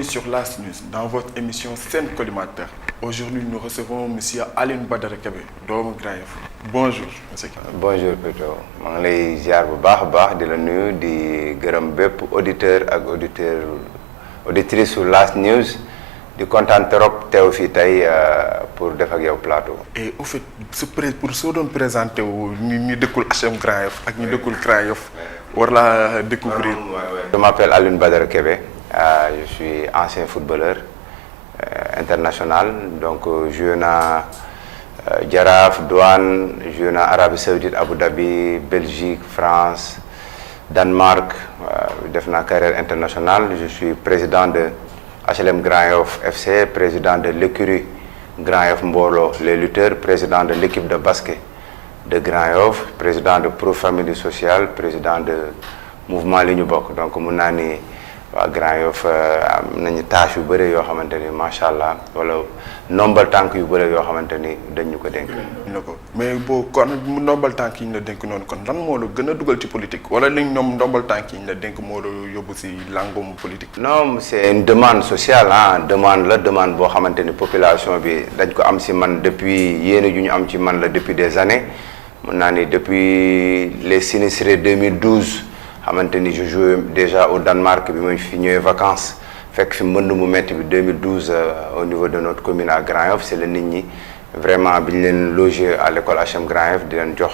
Bienvenue sur Last News, dans votre émission Sen Collimateur. Aujourd'hui, nous recevons M. Alioune Badara Kébé, doomu Grand Yoff. Bonjour, monsieur Kébé. Bonjour Pedro, maa ngi lay ziar bu baax a baax di la nuyu di gërëm bépp auditeur ak auditrice sur Last News di kontaan trop teew fii tey pour def ak yow plateau. Et au fait pour soo doon présenté wu ñu dëkkul HLM Grand Yoff ak ñu dëkkul Grand Yoff war laa découvrir. Je m'appelle Alioune Badara Kébé, je suis ancien footballeur international, donc joué na Jaraaf, Douane, joué na Arabie Saoudite, Abu Dhabi, Belgique, France, Danemark, def na carrière internationale. Je suis président de HLM Grand Yoff FC, président de l'écurie Grand Yoff Mbolo les lutteurs, président de l'équipe de basket de Grand Yoff, président de Pro Famille Sociale, président de mouvement li ñu bokk. Donc mun naa ni waa Grand Yoff am nañu tâche yu bëri yoo xamante ni macha allah wala nombal tànk yu bëri yoo xamante ni dañ ñu ko dénk. mais boo kon ndombal tànk yi ñu la dénk noonu kon lan moo la gën a dugal ci politique wala li ñoom ndombal tànk yi ñu la dénk moo la yóbbu si langum politique. Non, c'est une demande sociale demande boo xamante ni population bi dañ ko am si man depuis yéen ju ñu am ci man la depuis des années mun naa ni depuis les sinistrés 2012 xamante ni je jouais déjà au Danemark bi ma fi ñëwee vacances fekk fi mbënd mu metti bi 2012 au niveau de notre commune à Grand Yoff. C'est la nit ñi vraiment bi ñu leen logé à l'école HLM Grand Yoff di leen jox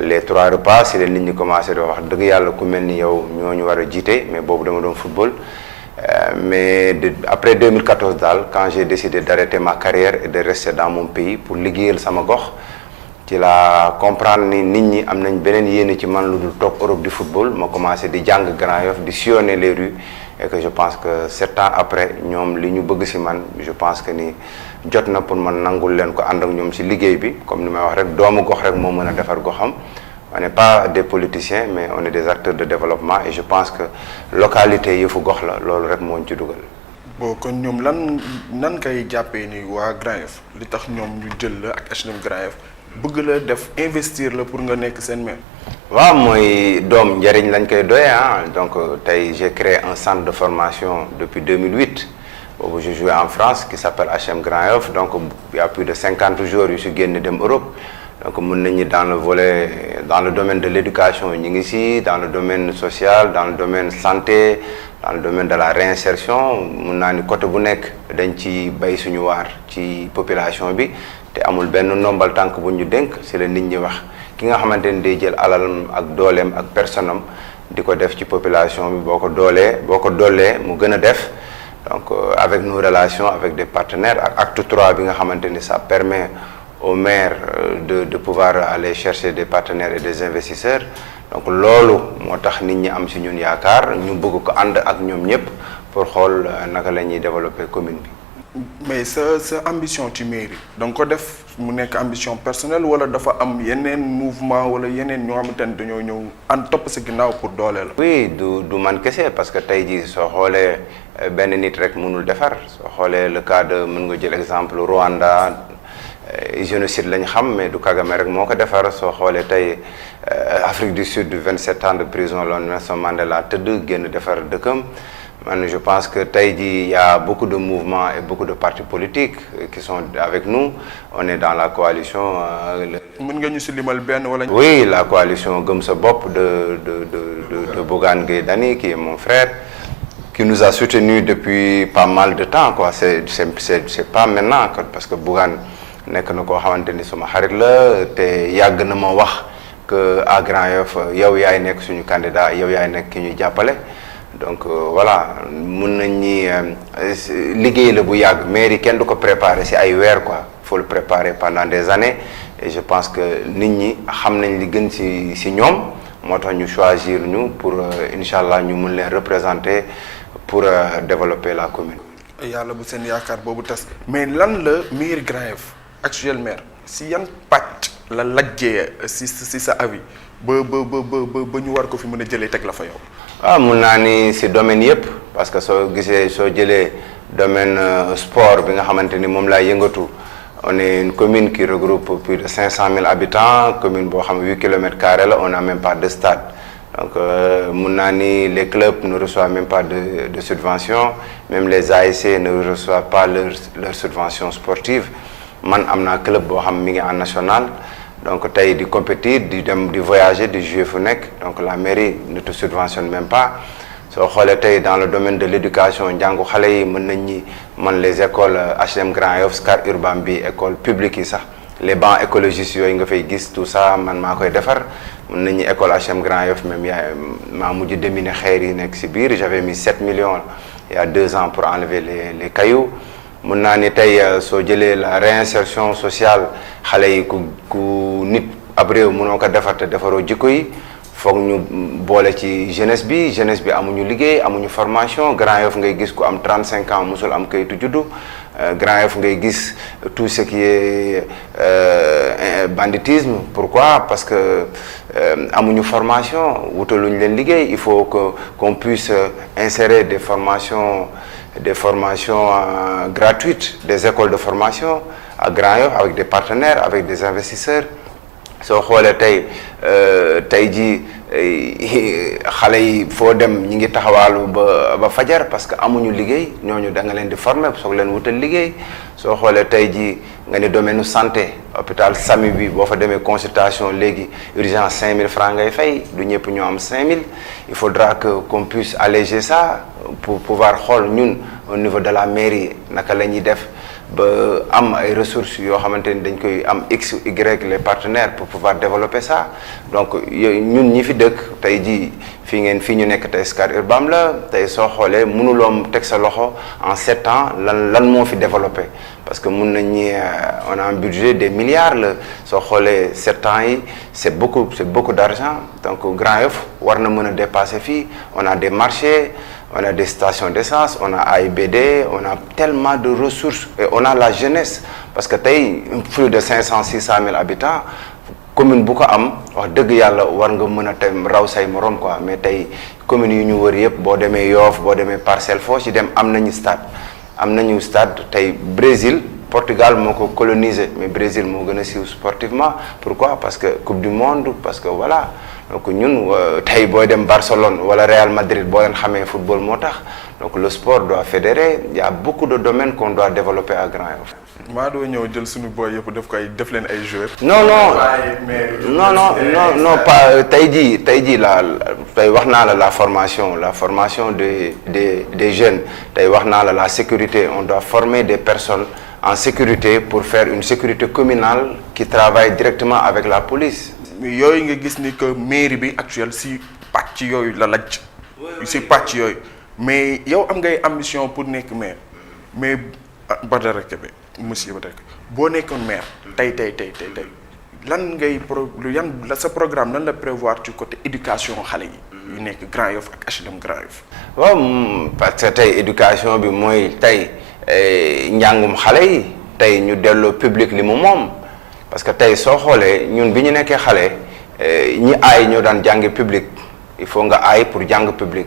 les 3 repas. C'est la nit ñi commencé di wax dëgg yàlla ku mel ni yow ñooñu war a jiite, mais boobu dama doon football. Mais après 2014 daal quand j'ai décidé d'arrêter ma carrière et de rester dans mon pays pour liggéeyal sama gox ci la comprendre ni nit ñi am nañ beneen yéene ci man lu dul toog Europe di football. Ma commencé di jàng Grand Yoff, di sillonner les rues, et que je pense que 7 ans après ñoom li ñu bëgg si man je pense que ni jot na pour man nangul leen ko ànd ak ñoom si liggéey bi. Comme ni may wax rek doomu gox rek moo mën a defar goxam. On n'est pas des politiciens mais on est des acteurs de développement, et je pense que localité yëfu gox la loolu rek moo ñu ci dugal. bon kon ñoom nan kay jàppee ni waa Grand Yoff li tax ñoom ñu jël la ak HLM Grand Yoff bëgg la def investir la pour nga nekk seen maire. waaw mooy doom njëriñ lañ koy doyee donc tey j'ai créé un centre de formation depuis 2008 boobu je jouais en France qui s'appelle HLM Grand Yoff. Donc il y a plus de 50 jours yu si génn dem Europe. Donc mun nañu dans le domaine de l'éducation ñu ngi si, dans le domaine social, dans le domaine santé, dans le domaine de la réinsertion. Mun naa ni côté bu nekk dañ ci bay suñu waar ci population bi te amul benn ndombal tànk bu ñu dénk. C'est la nit ñi wax ki nga xamante ni day jël alalam ak dooleem ak personam di ko def ci population bi boo ko doolee mu gën a def. Donc avec nos relations avec des partenaires ak acte 3 bi nga xamante ni ça permet au maire de pouvoir aller chercher des partenaires et des investisseurs. Donc loolu moo tax nit ñi am si ñun yaakaar ñu bëgg ko ànd ak ñoom ñëpp pour xool naka la ñuy développer commune bi. Mais sa ambition ci mairie donc ko def mu nekk ambition personnelle wala dafa am yeneen mouvement wala yeneen ñoo xamante ne dañoo ñëw ànd topp sa ginnaaw pour dooleel la. Oui du man kese, parce que tey jii soo xoolee benn nit rek mënul defar. Soo xoolee le cas de mën nga jël exemple Rwanda. Génocide lañ xam mais du Kagame rek moo ko defar. Soo xoolee tey Afrique du Sud 27 ans de prison la Nelson Mandela tëdd génn defar dëkkam. Man je pense que tey jii y a beaucoup de mouvements et beaucoup de partis politiques qui sont avec nous. On est dans la coalition. mën nga ñu si limal benn wala. Oui, la coalition Gëm Sa Bopp de Bougane Gueye Dany qui est mon frère, qui nous a soutenus depuis pas mal de temps quoi. C'est pas maintenant parce que Bougane nekk na koo xamante ni suma xarit la te yàgg na ma wax que à Grand Yoff yow yaay nekk suñu candidat, yow yaay nekk ki ñuy jàppale. Donc voilà mun nañ ni liggéey la bu yàgg. Mairie kenn du ko préparer ci ay weer quoi. Il faut le préparer pendant des années, et je pense que nit ñi xam nañ li gën ci ñoom moo tax ñu choisir ñu pour incha allah ñu mun leen représenter pour développer la commune. yàlla bu seen yaakaar boobu tas. mais lan la maire Grand Yoff actuel maire si yan pàcc la lajjee si sa avis ba ñu war ko fi mën a jëlee teg la fa yow. waaw mun naa ni si domaine yëpp, parce que soo jëlee domaine sport bi nga xamante ni moom laa yëngatu. On est une commune qui regroupe plus de 500 000 habitants, commune boo xam 8 km² la, on n'a même pas de stade. donc mun naa ni les clubs ne reçoivent même pas de subvention, même les ASC ne reçoivent pas leur subvention sportive. Man am naa club boo xam mi ngi en national, donc tey di compétir di dem di voyager di jouer fu nekk, donc la mairie ne te subventionne même pas. soo xoolee tey dans le domaine de l'éducation njàngu xale yi mën nañ ñi man les écoles HLM Grand Yoff Scat Urbam bi école publique yi sax les bancs écologistes yooyu nga fay gis tout ça man maa koy defar. mën nañu école HLM Grand Yoff même maa mujj déminer xeer yi nekk ci biir, j'avais mis 7 millions il y a 2 ans pour enlever les cailloux. mën naa ni tey soo jëlee la réinsertion sociale xale yi ku nit ab réew mënoo ko defar te defaroo jikko yi, foog ñu boole ci jeunesse bi amuñu liggéey amuñu formation. Grand Yoff ngay gis ku am 35 ans musul am kayitu juddu. Grand Yoff ngay gis tout ce qui est banditisme. Pourquoi? Parce que amuñu formation, wutaluñ leen liggéey. Il faut qu'on puisse insérer des formations gratuites, des écoles de formation à Grand Yoff avec des partenaires, avec des investisseurs. soo xoolee tey jii xale yi foo dem ñi ngi taxawaalu ba fajar parce que amuñu liggéey, ñooñu da nga leen di former soog leen wutal liggéey. soo xoolee tey jii nga ni domaine santé hôpital Samy bi boo fa demee consultation léegi urgence 5000 francs ngay fay, du ñëpp ñoo am 5000. il faudra qu'on puisse alléger ça pour pouvoir xool ñun au niveau de la mairie naka la ñuy def ba am ay ressources yoo xamante ni dañ koy am x y les partenaires pour pouvoir développer ça. donc yooyu ñun ñi fi dëkk tey jii fii ñu nekk tey Scat Urbam la tey soo xoolee mënuloom teg sa loxo en 7 ans lan moo fi développé, parce que mun nañu on a un budget des milliards la. soo xoolee 7 ans yi c'est beaucoup d'argent. donc Grand Yoff war na mën a dépasser fii. on a des marchés, on a des stations d'essence, on a AIBD, on a tellement de ressources et on a la jeunesse, parce que tey plus de 500-600 000 habitants commune bu ko am wax dëgg yàlla war nga mën a tem raw say morom quoi. mais tey communes yu ñu wër yëpp boo demee Yoff boo demee Parcelles foo ci dem am nañu stade tey Brésil Portugal moo ko colonisé, mais Brésil moo gën a siiw sportivement. Pourquoi? Parce que Coupe du Monde, parce que voilà. donc ñun tey booy dem Barcelone wala Real Madrid boo leen xamee football moo tax. donc le sport doit fédérer. Il y a beaucoup de domaines qu'on doit développer à Grand Yoff. maa doo ñëw jël suñu boy yëpp def leen ay joueurs. non pas tey jii tey wax naa la formation des jeunes. tey wax naa la sécurité. on doit former des personnes en sécurité pour faire une sécurité communale qui travaille directement avec la police. yooyu nga gis ni que mairie bi actuelle si pàcc yooyu la lajj. si pàcc yooyu mais yow am ngay ambition pour nekk maire mais Badara Kebe monsieur Badara Kebe boo nekkoon maire tey lan ngay sa programme lan la prévoir ci côté éducation xale yi yu nekk Grand Yoff ak HLM Grand Yoff. waaw parce que tey éducation bi mooy tey njàngum xale yi tey ñu delloo public li mu moom. parce que tey soo xoolee ñun bi ñu nekkee xale ñi aay ñoo daan jànge public, il faut nga aay pour jàng public.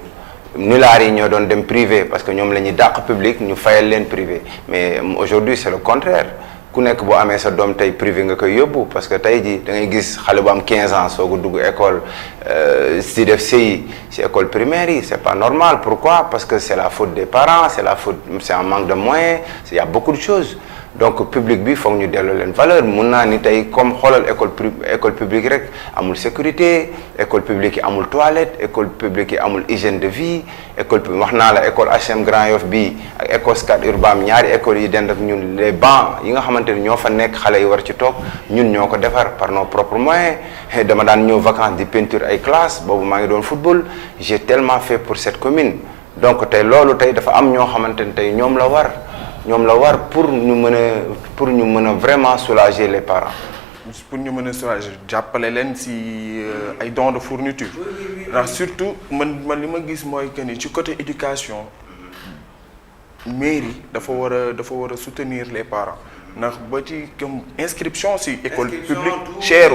nulaar yi ñoo doon dem privé parce que ñoom la ñuy dàq public ñu fayal leen privé. mais aujourd'hui c'est le contraire. ku nekk boo amee sa doom tey privé nga koy yóbbu parce que tey ji da ngay gis xale bu am 15 ans soo ko dugg école si def CI si école primaire yi c'est pas normal. Pourquoi? Parce que c'est la faute des parents, c'est un manque de moyens, il y a beaucoup de choses. donc public bi foog ñu delloo leen valeur. mun naa ni tey comme xoolal école publique rek amul sécurité, école publique yi amul toilette, école publique yi amul hygiène de vie, wax naa la école HLM Grand Yoff bi ak école Scat Urbam ñaari école yi dend ak ñun les bancs yi nga xamante ni ñoo fa nekk xale yi war ci toog ñun ñoo ko defar par nos propres moyens. dama daan ñëw vacances di peinture ay classes boobu maa ngi doon football. j'ai tellement fait pour cette commune. donc tey loolu tey dafa am ñoo xamante ni tey ñoom la war pour ñu mën a vraiment soulager les parents. pour ñu mën a soulager jàppale leen si ay dons de fourniture. ndax surtout man li ma gis mooy que ni ci côté éducation mairie dafa war a soutenir les parents ndax ba ci comme inscription si école publique cher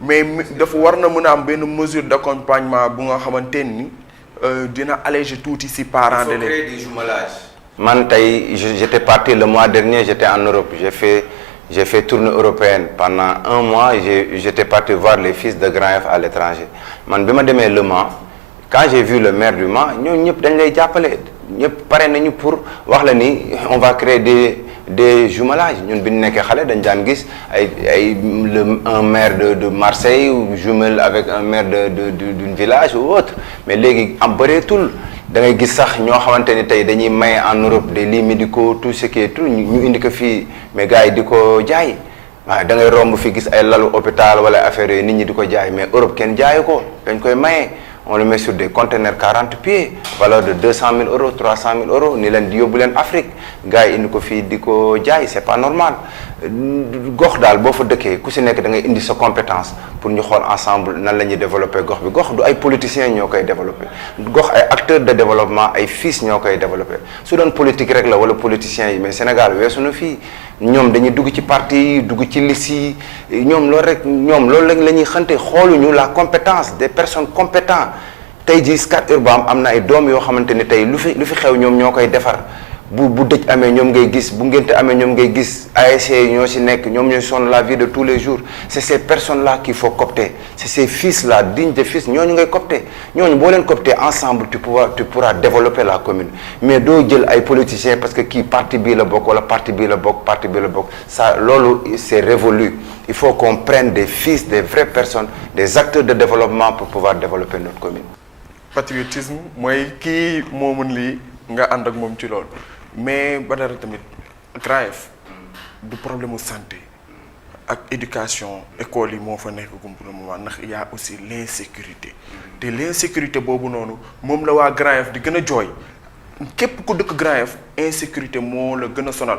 mais dafa war na mën a am benn mesure d'accompagnement bu nga xamante ni dina alléger tuuti si parents d'élèves. man tey j'étais parti le mois dernier, j'étais en Europe, j'ai fait J'ai fait tournée européenne pendant 1 mois. J'étais parti voir les fils de Grand Yoff à l'étranger. Man bima démé Le Mans, quand j'ai vu le maire du Mans, ñoo ñep dañ lay jappalé. Ñep paré nañu pour wax la ni on va créer des jumelages. Ñun biñu nekké xalé dañ daan gis un maire de Marseille ou jumelle avec un maire d'une village ou autre. Mais légui am bëreetul. Da ngay gis sax ñoo xamanteni tay dañuy may en Europe des lits médicaux tout ce qui est tout ñu indi ko fi mais gars yi diko jaay waaw da ngay romb fi gis ay lalu hôpital wala affaire yi nit ñi diko jaay mais Europe kenn jaayu ko dañ koy maye on le met sur des conteneurs 40 pieds valeur de 200 000 euros 300 000 euros ni leen di yóbbu leen Afrique gars yi indi ko fii di ko jaay c'est pas normal gox daal boo fa dëkkee ku si nekk da ngay indi sa compétence pour ñu xool ensemble nan la ñuy développer gox bi gox du ay politiciens ñoo koy développer gox ay acteurs de développement ay fils ñoo koy développer su doon politique rek la wala politiciens yi mais Sénégal weesu na fii ñoom dañuy dugg ci parti yi dugg ci liste yi ñoom loolu rek la ñuy xante xooluñu la compétence des personnes compétentes tey jii Scat Urbam am na ay doom yoo xamante ni tey lu fi xew ñoom ñoo koy defar bu dëj amee ñoom ngay gis bu ngénte amee ñoom ngay gis ASC ñoo si nekk ñoom ñooy sonn la vie de tous les jours c'est ces personnes là qu'il faut coopter c'est ces fils là dignes de fils ñooñu ngay coopter ñooñu boo leen coopter ensemble tu pourras développer la commune mais doo jël ay politiciens parce que kii parti bii la bokk wala parti bii la bokk ça loolu c'est révolu il faut qu'on prenne des fils des vraies personnes des acteurs de développement pour pouvoir développer notre commune. Patriotisme mooy kii moo mën lii nga ànd ak moom ci loolu mais Badara tamit Grand Yoff du problème mu santé ak éducation école yi moo fa nekk pour le moment ndax y a aussi l'insécurité te l'insécurité boobu noonu moom la waa Grand Yoff di gën a jooy képp ku dëkk Grand Yoff insécurité moo la gën a sonal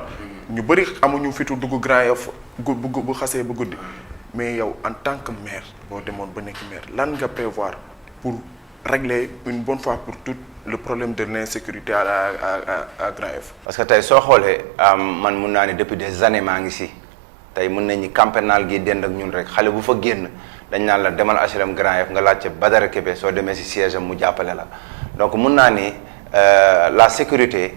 ñu bëri amuñu fitu dugg Grand Yoff bu xasee ba guddi mais yow en tant que maire boo demoon ba nekk maire lan nga prévoir pour régler une bonne fois pour toutes le problème de l'insécurité à Grand Yoff. Parce que tey soo xoolee man mun naa ne depuis des années maa ngi si tey mun nañu camp pénal gi dend ak ñun rek xale bu fa génn dañ naan la demal HLM Grand Yoff nga laajte Badara Kébé soo demee si siège am mu jàppale la donc mun naa ni la sécurité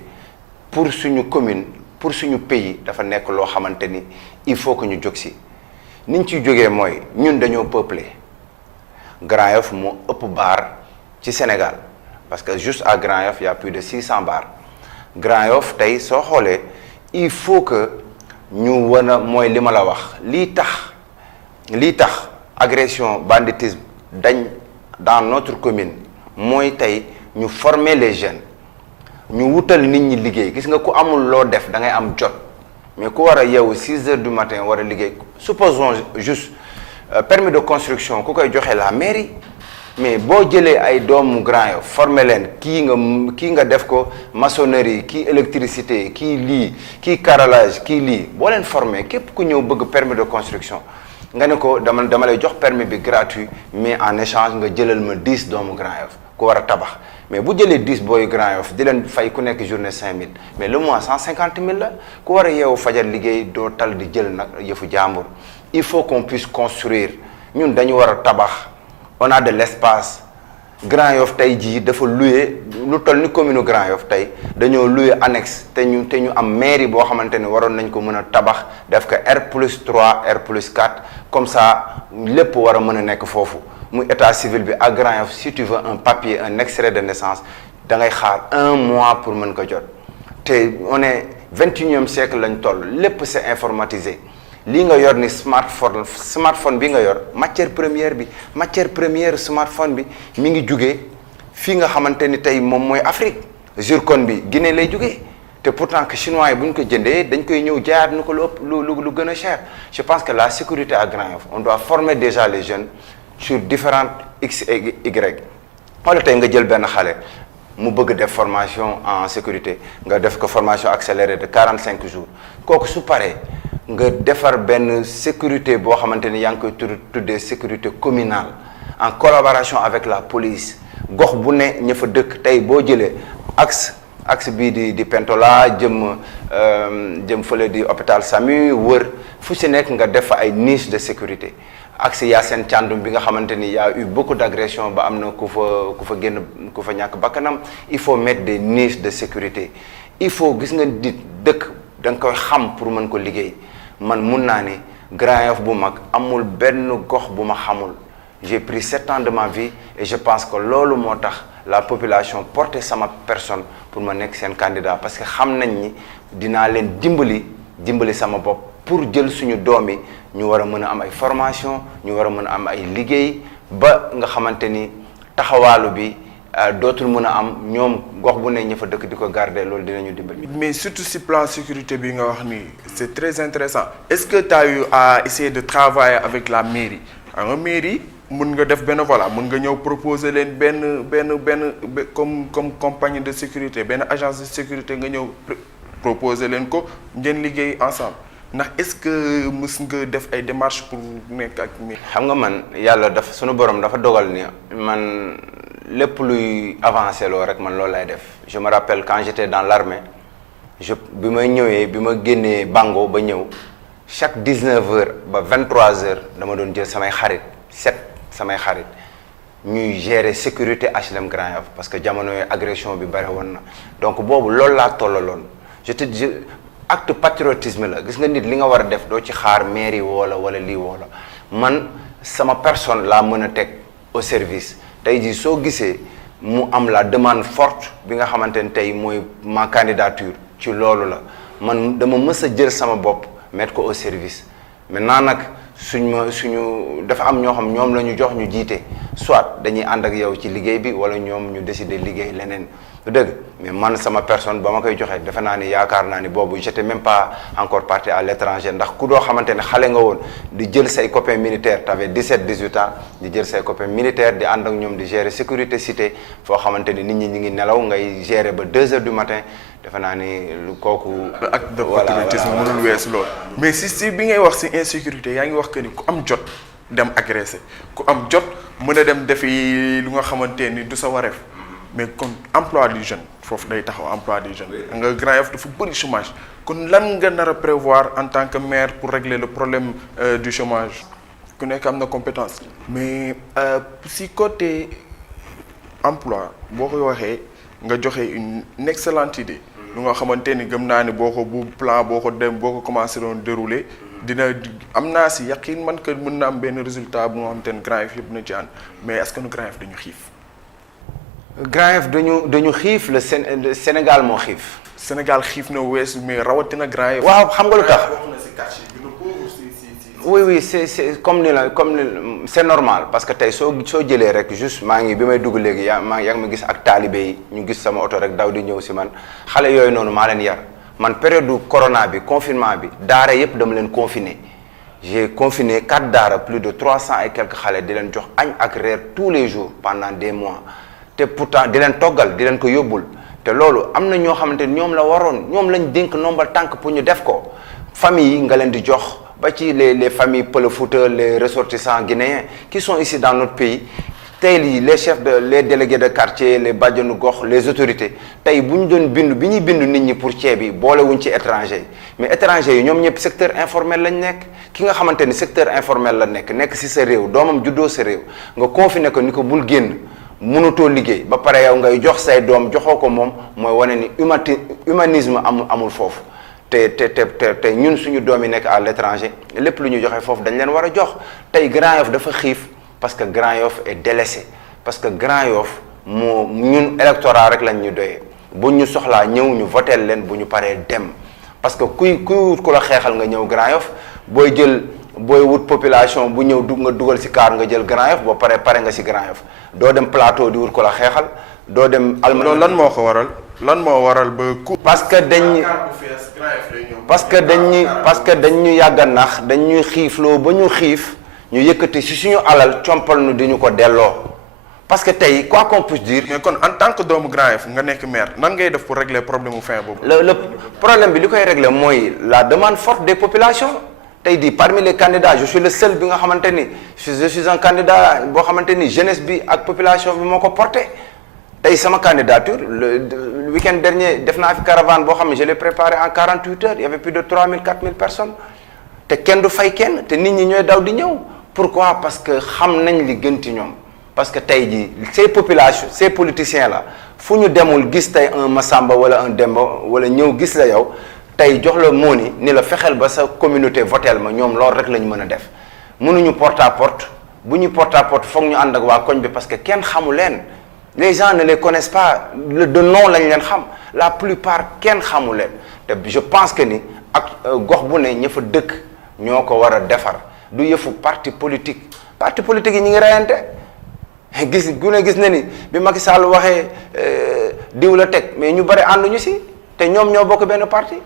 pour suñu commune pour suñu pays dafa nekk loo xamante ni il faut que ñu jóg si ni ñu ciy jógee mooy ñun dañoo peuplé Grand Yoff moo ëpp baar ci Sénégal parce que juste à Grand Yoff il y a plus de 600 bars Grand Yoff tey soo xoolee il faut que ñu wan a mooy li ma la wax lii tax agression banditisme dañ dans notre commune mooy tey ñu former les jeunes ñu wutal nit ñi liggéey gis nga ku amul loo def da ngay am jot mais ku war a yeewu 6 heures du matin war a liggéey supposons juste permis de construction ku koy joxe la mairie mais boo jëlee ay doomu Grand Yoff former leen kii nga def ko maçonnerie kii électricité kii lii kii carrelage kii lii boo leen former képp ku ñëw bëgg permis de construction nga ne ko dama lay jox permis bi gratuit mais en échange nga jëlal ma 10 doomu Grand Yoff ku war a tabax mais bu jëlee 10 booyu Grand Yoff di leen fay ku nekk journée 5000 mais le mois 150 000 la ku war a yeewu fajar liggéey doo tal di jël nag yëfu jàmbur il faut qu'on puisse construire ñun dañu war a tabax on a de l'espace Grand Yoff tey jii dafa loué lu toll ni commune Grand Yoff tey dañoo loué annexe te ñu am mairie boo xamante ne waroon nañ ko mën a tabax def ko R+3 R+4 comme ça lépp war a mën a nekk foofu muy état civil bi à Grand Yoff si tu veux un papier un extrait de naissance da ngay xaar 1 mois pour mën ko jot te on est 21e siècle lañ toll lépp c'est informatisé lii nga yor ni smartphone bi nga yor matière première smartphone bi mi ngi jugee fii nga xamante ni tey moom mooy Afrique zircon bi Guinée lay jugee te pourtant que chinois yi bu ñu ko jëndee dañ koy ñëw jaayaat nu ko lu ëpp lu gën a cher je pense que la sécurité à Grand Yoff on doit former déjà les jeunes sur différentes X et Y wala tey nga jël benn xale mu bëgg def formation en sécurité nga def ko formation accélérée de 45 jours kooku su paree nga defar benn sécurité boo xamante ni yaa ngi koy tuddee sécurité communale en collaboration avec la police gox bu ne ña fa dëkk tey boo jëlee axe bii di Pentola jëm fële di hôpital SAMU wër fu si nekk nga def fa ay niche de sécurité axe Yacine Thiandoum bi nga xamante ni y a eu beaucoup d'agressions ba am na ku fa ñàkk bakkanam il faut mettre des niches de sécurité il faut gis nga di dëkk da nga koy xam pour mën ko liggéey man mun naa ni Grand Yoff bu mag amul benn gox bu ma xamul. J'ai pris 7 ans de ma vie et je pense que loolu moo tax la population porté sama personne pour ma nekk seen candidat parce que xam nañ ni dinaa leen dimbali sama bopp pour jël suñu doom yi ñu war a mën a am ay formation ñu war a mën a am ay liggéey ba nga xamante ni taxawaalu bi dootul mën a am ñoom gox bu ne ña fa dëkk di ko garder loolu dinañu dimbali. mais surtout si plan sécurité bi nga wax nii c'est très intéressant est-ce que tu as eu à essayer de travailler avec la mairie nga mairie mun nga def benn voilà mun nga ñëw proposer leen benn comme compagnie de sécurité benn agence de sécurité nga ñëw proposer leen ko ngeen liggéey ensemble ndax est-ce que mës nga def ay démarches pour nekk ak mairie. xam nga man yàlla dafa sunu borom dafa dogal ni man lépp luy avancé loo rek man loolu lay def je me rappelle quand j'étais dans l'armée bi ma ñëwee bi ma génnee Bango ba ñëw chaque 19h ba 23h dama doon jël samay xarit samay xarit ñuy gérer sécurité HLM Grand Yoff parce que jamono yooyu agression bi bari woon na donc boobu loolu laa tollaloon acte patriotisme la gis nga nit li nga war a def doo ci xaar mairie wala lii wala man sama personne laa mën a teg au service tey jii soo gisee mu am la demande forte bi nga xamante ne tey mooy ma candidature ci loolu la man dama mës a jël sama bopp mettre ko au service maintenant nag suñu dafa am ñoo xam ñoom la ñu jox ñu jiite soit dañuy ànd ak yow ci liggéey bi wala ñoom ñu décider liggéey leneen du dëgg mais man sama personne ba ma koy joxe defe naa ni yaakaar naa ni boobu j'étais même pas encore parti à l'étranger ndax ku doo xamante ne xale nga woon di jël say copains militaires t'avais 17-18 ans di jël say copains militaires di ànd ak ñoom di gérer sécurité cité foo xamante ni nit ñi ñu ngi nelaw ngay gérer ba 2 heures du matin defe naa ni lu kooku. acte de patriotisme mënul weesu loolu. mais si bi ngay wax si insécurité yaa ngi wax que ni ku am jot dem agressé ku am jot mën a dem defi lu nga xamante ni du sa wareef mais kon emploi du jeune foofu day taxaw emploi du jeune. nga Grand Yoff dafa bëri chômage kon lan nga nar a prévoir en tant que maire pour régler le problème du chômage ku nekk am na compétence. mais si côté emploi boo koy waxee nga joxe une excellente idée. lu nga xamante ni gëm naa ni boo ko commencé doon dérouler dina am naa si yaqin man que mën na am benn résultat bu nga xamante ni Grand Yoff yëpp na ci ànd mais est-ce que nu Grand Yoff dañu xiif. Grand Yoff dañu xiif le Sénégal moo xiif. Sénégal xiif na weesu mais rawatina Grand Yoff. waaw xam nga lu tax. oui c'est comme ni c'est normal parce que tey soo jëlee rek juste maa ngi bi may dugg léegi yaa ngi ma gis ak taalibe yi ñu gis sama oto rek daw di ñëw si man xale yooyu noonu maa leen yar man période du corona bi confinement bi daara yépp dama leen confiné j'ai confiné 4 daara plus de 300 et quelques xale di leen jox añ ak reer tous les jours pendant des mois te pourtant di leen toggal di leen ko yóbbul te loolu am na ñoo xamante ni ñoom la waroon ñoom lañ dénk nombal tànk pour ñu def ko famille yi nga leen di jox ba ci les familles Pël Fouta les ressortissants guinéens qui sont ici dans notre pays tey lii les chefs les délégués de quartier les bàjjenu gox les autorités tey bu ñu doon bi ñuy bind nit ñi pour ceeb yi boolewuñ ci étranger mais étranger yi ñoom ñëpp secteur informel lañ nekk ki nga xamante ni secteur informel la nekk si sa réew doomam juddoo sa réew nga confiné ko ni ko bul génn mënatoo liggéey ba pare yow ngay jox say doom joxoo ko moom mooy wane ni humanisme amul foofu te ñun suñu doom yi nekk à l'étranger lépp lu ñu joxe foofu dañ leen war a jox tey Grand Yoff dafa xiif parce que Grand Yoff est délaissé parce que Grand Yoff ñun électorat rek lañ ñu doyee bu ñu soxlaa ñëw ñu voteel leen bu ñu paree dem parce que kuy wut ku la xeexal nga ñëw Grand Yoff booy wut population bu ñëw nga dugal ci kaar nga jël Grand Yoff boo pare nga ci Grand Yoff doo dem plateau di wut ku la xeexal doo dem loolu lan moo ko waral ba parce que dañ ñu yàgg a nax dañ ñuy xiifloo ba ñu xiif ñu yëkkati ci suñu alal compal nu di ñu ko delloo parce que tey quoi qu'on puisse dire. mais kon en tant que doomu Grand Yoff nga nekk maire nan ngay def pour régler problème mu fin boobu. le problème bi li koy régler mooy la demande forte des populations tey di parmi les candidats je suis le seul bi nga xamante ni je suis un candidat boo xamante ni jeunesse bi ak population bi moo ko porté. tey sama candidature le week-end dernier def naa fi caravane boo xam ne je l'ai préparé en 48 heures il y avait plus de 3000 4000 personnes te kenn du fay kenn te nit ñi ñooy daw di ñëw pourquoi parce que xam nañ li gën ci ñoom parce que tey jii ces populations ces politiciens là fu ñu demul gis tey un Massamba wala un Demba wala ñëw gis la yow tey jox la moo ni la fexeel ba sa communauté voteel ma ñoom loolu rek la ñu mën a def mënuñu porte à porte bu ñu porte à porte foog ñu ànd ak waa koñ bi parce que kenn xamu leen les gens ne les connaissent pas de nom lañ leen xam la plupart kenn xamu leen te je pense que ni ak gox bu ne ña fa dëkk ñoo ko war a defar du yëfu parti politique yi ñu ngi reyante gis na ni bi Macky Sall waxee diw la teg mais ñu bari ànduñu si te ñoom ñoo bokk benn parti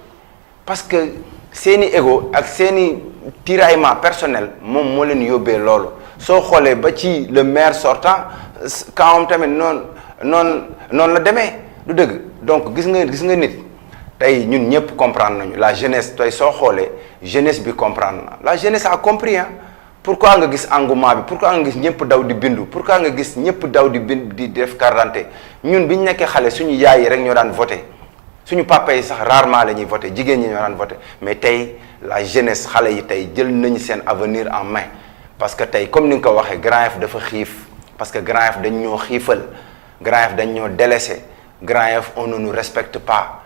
parce que seeni ego ak seeni tiraillement personnel moom moo leen yóbbee loolu soo xoolee ba ci le maire sortant kawam tamit noonu la demee du dëgg donc gis nga nit tey ñun ñëpp comprendre nañu la jeunesse tey soo xoolee jeunesse bi comprendre na la jeunesse a compris pourquoi nga gis engouement bi pourquoi nga gis ñëpp daw di bindu pourquoi nga gis ñëpp daw di def carte d'identité ñun bi ñu nekkee xale suñu yaay yi rek ñoo daan voté suñu papa yi sax rarement la ñuy voté jigéen ñi ñoo daan voté mais tey la jeunesse xale yi tey jël nañu seen avenir en main parce que tey comme ni nga ko waxee Grand Yoff dafa xiif parce que Grand Yoff dañ ñoo xiifal Grand Yoff dañ ñoo délaissé Grand Yoff on ne nous respecte pas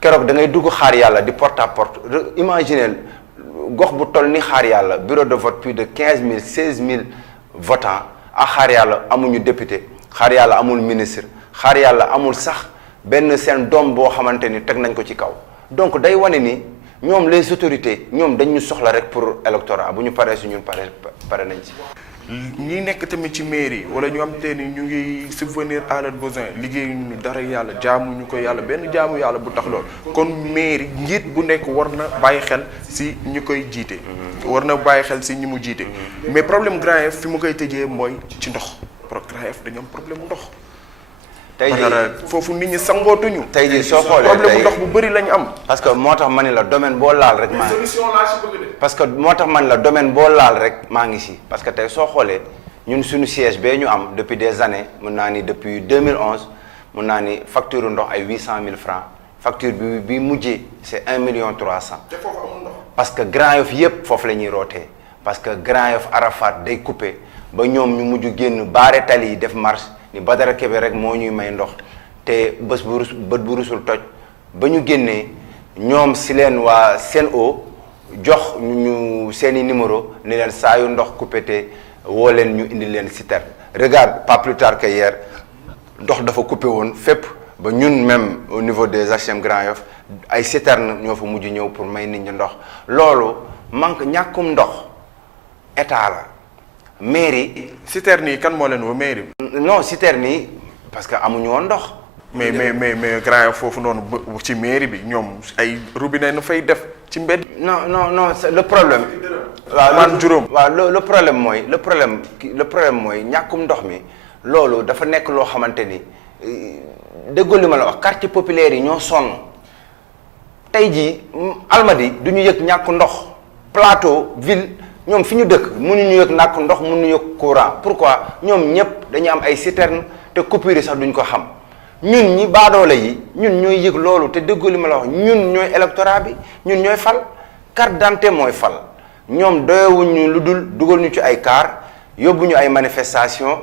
keroog da ngay dugg xaar yàlla di porte à porte imaginez gox bu toll ni xaar yàlla bureau de vote plus de 15 000 16 000 votants ak xaar yàlla amuñu député xaar yàlla amul ministre xaar yàlla amul sax benn seen doom boo xamante ni teg nañ ko ci kaw donc day wane ni ñoom les autorités ñoom dañ ñu soxla rek pour électorat bu ñu paree su ñun pare nañ ci. ñi nekk tamit ci mairie wala ñu am te ni ñu ngi subvenir à leurs besoins liggéeyuñu dara yàlla jaamuñu ko yàlla benn jaamu yàlla bu tax lool kon mairie njiit bu nekk war na bàyyi xel si ñu koy jiite. war na bàyyi xel si ñi mu jiite. mais problème Grand Yoff fi mu koy tëjee mooy ci ndox Grand Yoff dañu am problème mu ndox. tey jii foofu nit ñi sangootuñu. tey jii soo xoolee problème ndox bu bëri lañu am. parce que moo tax ma ni la domaine boo laal rek. solution laa si bëgg de. parce que moo tax man la domaine boo laal rek maa ngi si parce que tey soo xoolee ñun suñu siège bee ñu am depuis des années mun naa ni depuis 2011 mun naa ni facture ndox ay 800 000 francs facture bi mujjee c'est 1 million 300. te foofu amul ndox. parce que Grand Yoff yëpp foofu la ñuy rootee parce que Grand Yoff Arafat day coupé ba ñoom ñu mujj génn baare tali yi def marche ni Badara Kebe rek moo ñuy may ndox te bët bu rusul toj ba ñu génnee ñoom si leen waa Sen'Eau jox ñu seeni numéro ni leen saa yu ndox coupé te woo leen ñu indi leen citerne regarde pas plus tard que hier ndox dafa coupé woon fépp ba ñun même au niveau des HLM Grand Yoff ay citerne ñoo fa mujj ñëw pour may nit ñi ndox loolu manque ñàkkum ndox état la mairie. citerne yi kan moo leen woo mairie. non citerne yi parce que amuñu woon ndox. mais Grand Yoff foofu noonu ci mairie bi ñoom ay robinet na fay def ci mbedd. non le problème. waaw juróom. waaw le problème mooy ñàkkum ndox mi loolu dafa nekk loo xamante ni déggoo li ma la wax quartier populaire yi ñoo sonn tey jii Almadies du ñu yëg ñàkk ndox plateau ville ñoom fi ñu dëkk mënuñu yëg ñàkk ndox mënuñu yëg courant pourquoi ñoom ñëpp dañuy am ay citerne te coupure yi sax duñ ko xam. ñun ñi baadoole yi ñun ñooy yëg loolu te déggoo li ma la wax ñun ñooy électorat bi ñun ñooy fal carte d'identité mooy fal ñoom doyewuñu lu dul dugal ñu ci ay car yóbbu ñu ay manifestation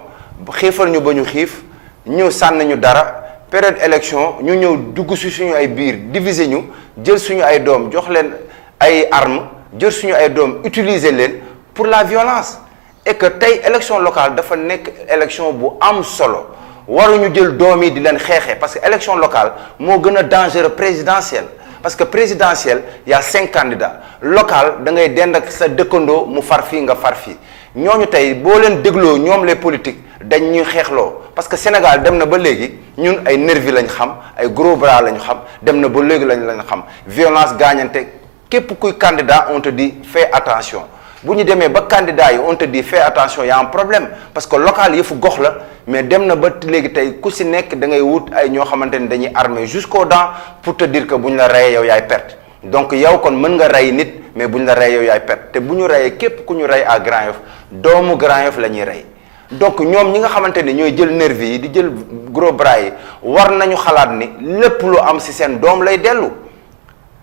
xiifal ñu ba ñu xiif ñëw sànn ñu dara période élection ñu ñëw dugg si suñu ay biir diviser ñu jël suñu ay doom jox leen ay armes jël suñu ay doom utiliser leen pour la violence et que tey élection locale dafa nekk élection bu am solo waruñu jël doom yi di leen xeexee parce que élection locale moo gën a dangereux présidentielle parce que présidentielle y a 5 candidats local da ngay dend ak sa dëkkandoo mu far fii nga far fii ñooñu tey boo leen dégloo ñoom les politiques dañ ñuy xeexloo parce que Sénégal dem na ba léegi ñun ay nervi lañ xam ay gros bras lañ xam dem na ba léegi lañ xam violence gaañante képp kuy candidat on te dit fais attention bu ñu demee ba candidat yi on te dit fais attention y a un problème parce que local yëfu gox la mais dem na ba léegi tey ku si nekk da ngay wut ay ñoo xamante ni dañuy armé jusqu'aux dents pour te dire que bu ñu la reyee yow yaay perte donc yow kon mën nga rey nit mais bu ñu la reyee yow yaay perte te bu ñu reyee képp ku ñu rey à Grand Yoff doomu Grand Yoff la ñuy rey donc ñoom ñi nga xamante ni ñooy jël nervi yi di jël gros bras yi war nañu xalaat ni lépp lu am si seen doom lay dellu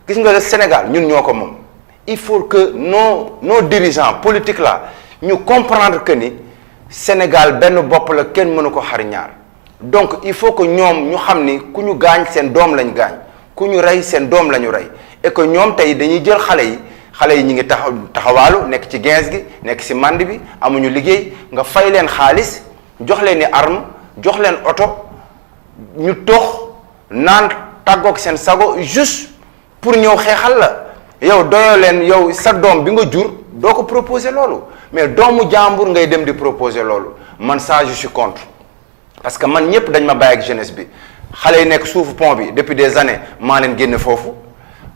gis nga le Sénégal ñun ñoo ko moom il faut que nos dirigeants politiques là ñu comprendre que ni Sénégal benn bopp la kenn mënu ko xar ñaar donc il faut que ñoom ñu xam ni ku ñu gaañ seen doom lañ gaañ ku ñu rey seen doom la ñu rey et que ñoom tey dañuy jël xale yi ñu ngi taxawaalu nekk ci 15 gi nekk ci mand bi amuñu liggéey nga fay leen xaalis jox leen ni arme jox leen oto ñu tox naan tàggoog seen sago juste pour ñëw xeexal la yow doyoo leen yow sa doom bi nga jur doo ko proposer loolu mais doomu jàmbur ngay dem di proposer loolu man ça je suis contre parce que man ñëpp dañ ma bàyyi ak jeunesse bi xale yi nekk suufu pont bi depuis des années maa leen génne foofu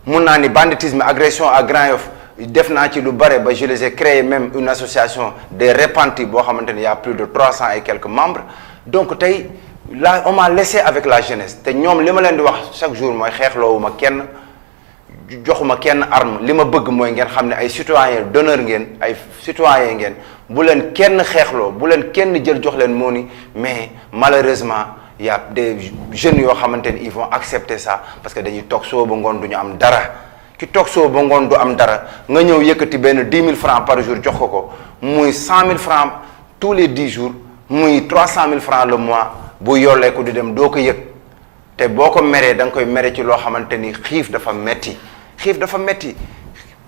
mun naa ni banditisme agression à Grand Yoff def naa ci lu bare ba je les ai créé même une association des repentis boo xamante ne y a plus de 300 et quelques membres donc tey là on m'a laissé avec la jeunesse te ñoom li ma leen di wax chaque jour mooy xeexloowuma kenn joxuma kenn arme li ma bëgg mooy ngeen xam ne ay citoyen d'honneur ngeen ay citoyen ngeen bu leen kenn xeexloo bu leen kenn jël jox leen moo ni mais malheureusement y a des jeunes yoo xamante ni ils vont accepter ça parce que dañuy toog soo ba ngoon du ñu am dara ki toog soo ba ngoon du am dara nga ñëw yëkkati benn 10 000 francs par jour jox ko muy 100 000 francs tous les 10 jours muy 300 000 francs le mois bu yollee ko di dem doo ko yëg te boo ko meree da nga koy mere ci loo xamante ni xiif dafa metti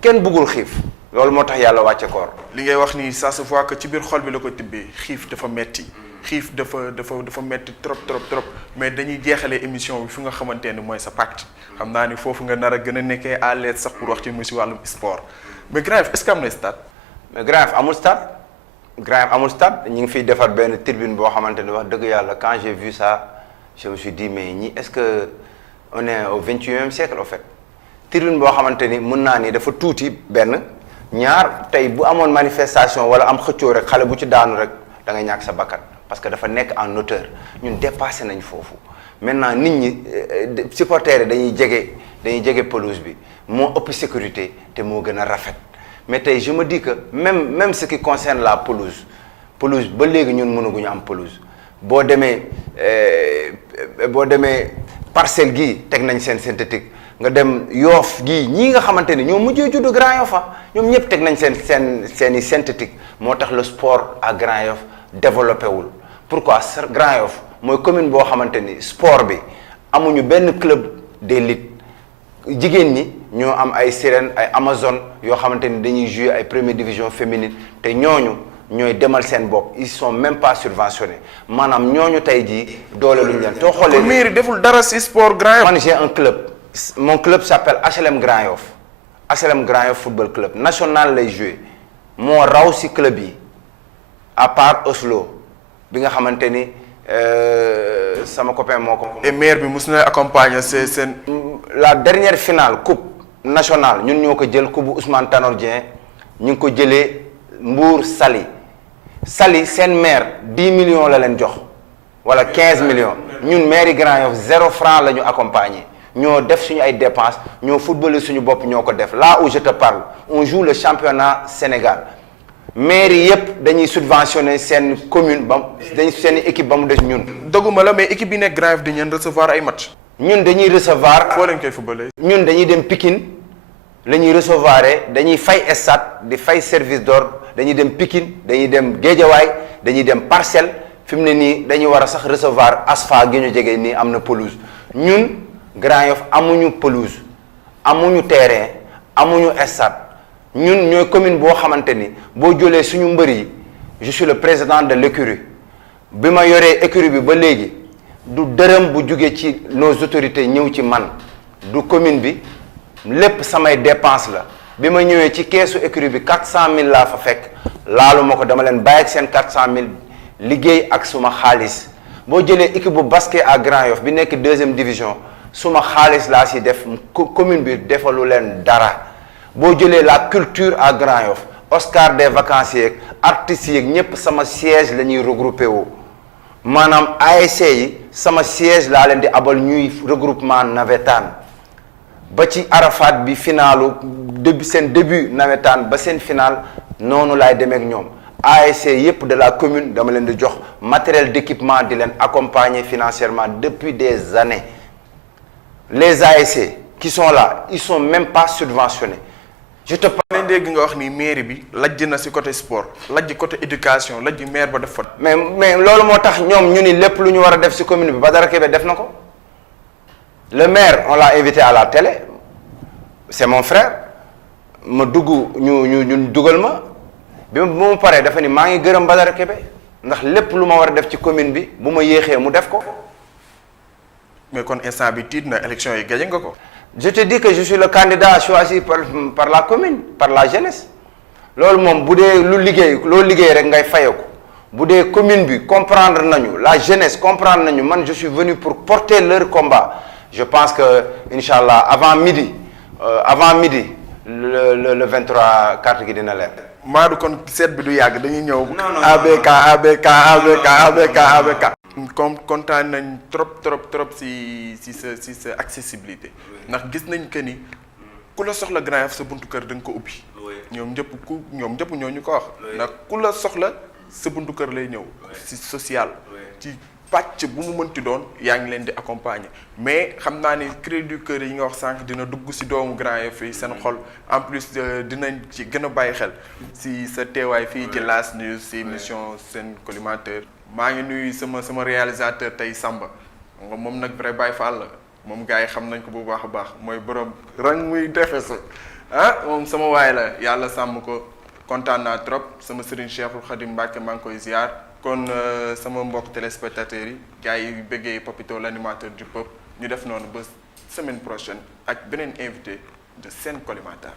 kenn bëggul xiif loolu moo tax yàlla wàcce koor. li ngay wax nii ça se voit que ci biir xol bi la ko tibbee xiif dafa metti xiif dafa metti trop mais dañuy jeexalee émission bi fi nga xamante ne mooy sa pacte xam naa ni foofu nga nar a gën a nekkee à l'aise sax pour wax ci mu si wàllum sport mais Grand Yoff est-ce que am na stade. mais Grand Yoff amul stade ñu ngi fiy defar benn tribune boo xamante ne wax dëgg yàlla quand j'ai vu ça je me suis dit mais ñi est-ce que on est au 21e siècle en fait tribune boo xamante ni mën naa ni dafa tuuti benn ñaar tey bu amoon manifestation wala am xëccoo rek xale bu ci daanu rek da nga ñàkk sa bakkan parce que dafa nekk en hauteur ñun dépassé nañ foofu maintenant nit ñi supporters yi dañuy jege pelouse bi moo ëpp sécurité te moo gën a rafet mais tey je me dis que même ce qui concerne la pelouse ba léegi ñun mënaguñu am pelouse boo demee parcelle gii teg nañ seen synthétique nga dem Yoff gii ñii nga xamante ni ñoo mujjee juddu Grand Yoff ñoom ñëpp teg nañ seeni synthétique moo tax le sport à Grand Yoff développé wul pourquoi Grand Yoff mooy commune boo xamante ni sport bi amuñu benn club d'élite jigéen ñi ñoo am ay sirène ay amazone yoo xamante ni dañuy jouer ay première division féminine te ñooñu ñooy demal seen bopp ils sont même pas subventionnés maanaam ñooñu tey jii doole luñu leen too xoolee mairie deful dara ci sport Grand Yoff. man j'ai un club mon club s'appelle HLM Grand Yoff HLM Grand Yoff football club national lay jouer moo raw ci club yi à part Oslo bi nga xamante ni sama copain moo ko. et maire bi mos na accompagner seen. la dernière finale coupe nationale ñun ñoo ko jël coupe bu Ousmane Tanor Dieng ñu ngi ko jëlee Mbour Saly seen maire 10 millions la leen jox wala 15 millions ñun maire yi Grand Yoff 0 franc la ñu accompagner ñoo def suñu ay dépenses ñoo footballé suñu bopp ñoo ko def là où je te parle on joue le championnat Sénégal maire yi yëpp dañuy subventionné seen commune seen équipe ba mu des ñun. doguma la mais équipe bi nekk Grand Yoff dañu leen recevoir ay match. ñun dañuy recevoir. foo leen koy footballé. ñun dañuy dem Pikine la ñuy recevoir dañuy fay stade di fay service d'ordre dañuy dem Pikine dañuy dem Guédiawaye dañuy dem Parcelles fi mu ne nii dañuy war a sax recevoir ASFA gi ñu jege nii am na pelouse ñun Grand Yoff amuñu pelouse amuñu terrain amuñu stade ñun ñooy commune boo xamante ni boo jëlee suñu mbër yi je suis le président de l'écurie bi ma yoree écurie bi ba léegi du dërëm bu jugee ci nos autorités ñëw ci man du commune bi lépp samay dépense la bi ma ñëwee ci keesu écurie bi 400000 laa fa fekk laalu ma ko dama leen bàyyi ak seen 400000 liggéey ak suma xaalis boo jëlee équipe bu basket à Grand Yoff bi nekk 2e division suma xaalis laa si def commune bi defalu leen dara boo jëlee la culture à Grand Yoff Oscar des vacanciers yeeg artistes yeeg ñépp sama siège la ñuy regroupé woo maanaam ASC yi sama siège laa leen di abal ñuy regroupement navétane ba ci Arafat bi finalu seen début navétane ba seen final noonu laay demee ak ñoom ASC yépp de la commune dama leen di jox matériel d'équipement di leen accompagner financièrement depuis des années les ASC qui sont là ils sont même pas subventionnés je te parle. nañ dégg nga wax ni mairie bi lajj na ci côté sport lajj côté éducation lajj maire ba def fa. mais loolu moo tax ñoom ñu ni lépp lu ñu war a def ci commune bi Badara Kébé def na ko le maire on l'a invité à la télé c'est mon frère ma dugg ñu dugal ma bi ma paree dafa ni maa ngi gërëm Badara Kébé ndax lépp lu ma war a def ci commune bi bu ma yéexee mu def ko. mais kon instant bi tiit na élection yi gagné nga ko. je te dis que je suis le candidat choisi par la commune par la jeunesse loolu moom bu dee loo liggéey rek ngay fayeku bu dee commune bi comprendre nañu la jeunesse comprendre nañu man je suis venu pour porter leur combat je pense que incha allah avant midi le 23 carte gi dina leer. Madou kon seet bi du yàgg dañuy ñëw. non ABK. comme kontaan nañ trop si sa accessibilité ndax gis nañ que ni ku la soxla Grand Yoff sa buntu kër da nga ko ubbi. ñoom ñëpp ñoo ñu ko wax. ndax ku la soxla sa buntu kër lay ñëw. si social. ci pàcc bu mu mënti doon yaa ngi leen di accompagner mais xam naa ni cri du cœur yi nga wax sànq dina dugg si doomu Grand Yoff yi seen xol en plus dinañ ci gën a bàyyi xel si sa teewaay fii ci Las News si émission seen collimateur. maa ngi nuyu sama réalisateur tey Samba nga moom nag vrai Baye Fall la moom gars yi xam nañ ko bu baax a baax mooy borom rang muy defe sa moom sama waay la yàlla sàmm ko kontaan naa trop sama Serigne Cheikhul Khadim Mbacke maa ngi koy ziar kon sama mbokk téléspectateurs yi gars yi bëggee Papito l'animateur du peuple ñu def noonu ba semaine prochaine ak beneen invité de Sen Collimateur.